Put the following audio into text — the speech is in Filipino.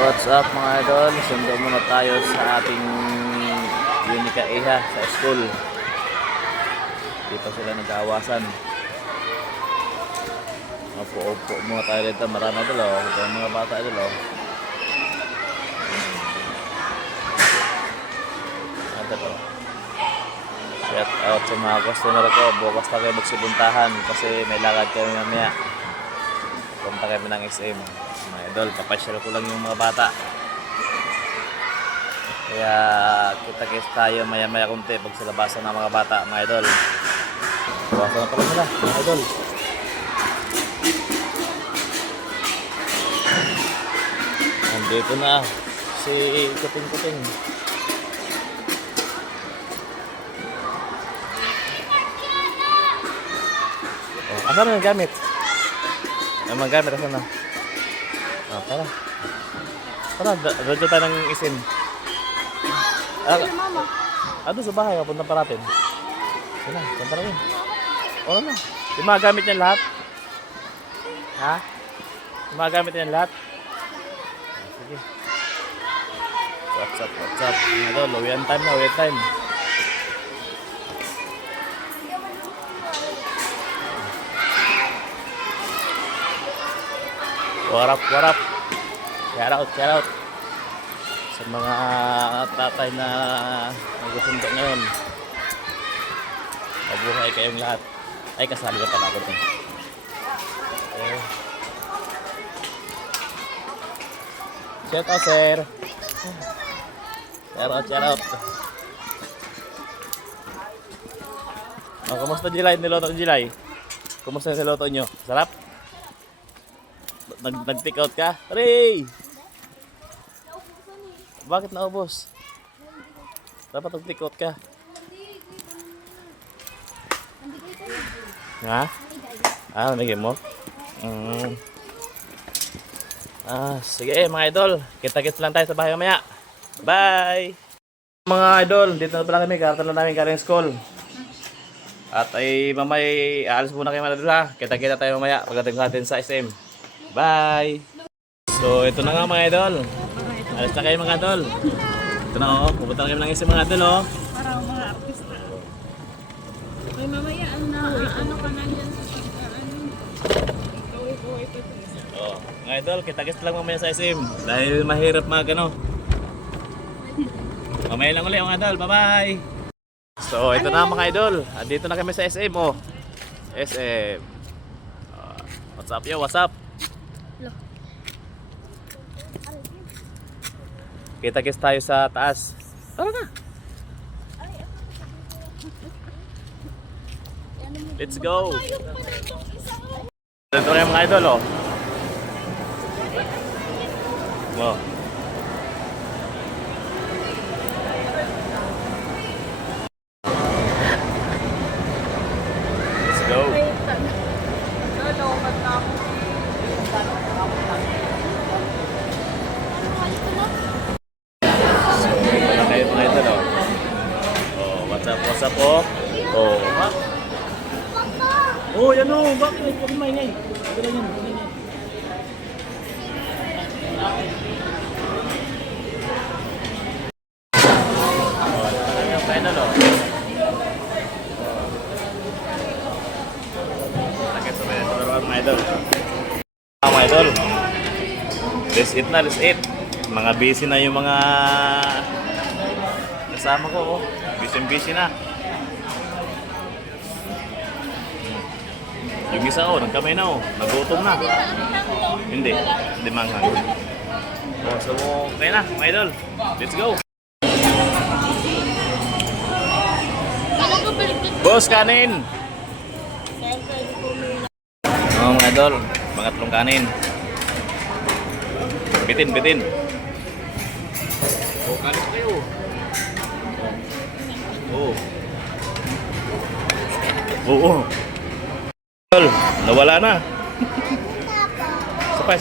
What's up mga idol? Sundo muna tayo sa ating Unica Iha sa school. Dito sila nag-aawasan. Opo muna tayo dito. Marami idol oh. Ito yung mga bata idol oh. Ito oh. Shout out sa mga customer ko. Bukas na kayo magsibuntahan kasi may lakad kami mamaya. Punta kami ng SM. Mga idol, papasyal ko lang yung mga bata. Kaya kita-kits tayo maya-maya kunti pag sa labasan ng mga bata, mga idol. Labasan na pala sila, mga idol. Nandito na si Kuting-Kuting. Oh, asan na yung gamit? Ang mga gamit, asan na? Ah, tara. Tara, radyo tayo ng isin. Doon sa bahay, punta pa natin. Sila, punta natin. O na. Yung mga gamit niyan lahat? Ha? Yung mga gamit niyan lahat? Sige. What's up? Ano, uwian time na, uwian time. What up? Shout out sa mga tatay na nagsusundo ngayon. Mabuhay kayong lahat. Ay, kasali ka pala ako dun. Shout out, sir. Shout out. Oh, kumusta Jilay? Niloto Jilay? Kumusta sa loto nyo? Sarap? Nag-take out ka? Hooray! Bakit naubos? Dapat nag-take out ka. Ha? Naging mo? Sige mga idol. Kita-kits lang tayo sa bahay mamaya. Bye! Mga idol, dito na pala kami. Karatan na namin galing school. At ay mamay, aalis muna kayo mga. Kita-kita tayo mamaya pagdating natin sa SM. Bye! So ito na nga mga idol. Alis na kayo mga idol. Ito na oh, pupunta na kami ng SM mga idol oh. Para mga artista. May mamaya ano ka na yan sa Oh, mga idol, kita-kits lang mamaya sa SM. Dahil mahirap mag mamaya lang ulit mga idol. Bye-bye! So ito na mga idol. Andito na kami sa SM oh. SM. What's up yo? What's up? Kita-kits tayo sa taas. Tara na. Let's go. Dito na yung mga idol oh. Wow. Let's go. What's up oh? Oh, ha? Oh, yan oh, bakit? Huwag maingay. Ganyan. Oh, ano yung final oh? Sakit sa mga idol. Mga idol. Let's eat. Mga busy na yung mga kasama ko oh. Busy na. Yung isa oh, nagkamay na oh. Nagutom na. Hindi manghang. Oh, so okay na, mga idol. Let's go. Boss, kanin. Oh, mga idol, pangatlong kanin. Bitin. Oh, kanin kayo. Oo. Nawala na. Sabay.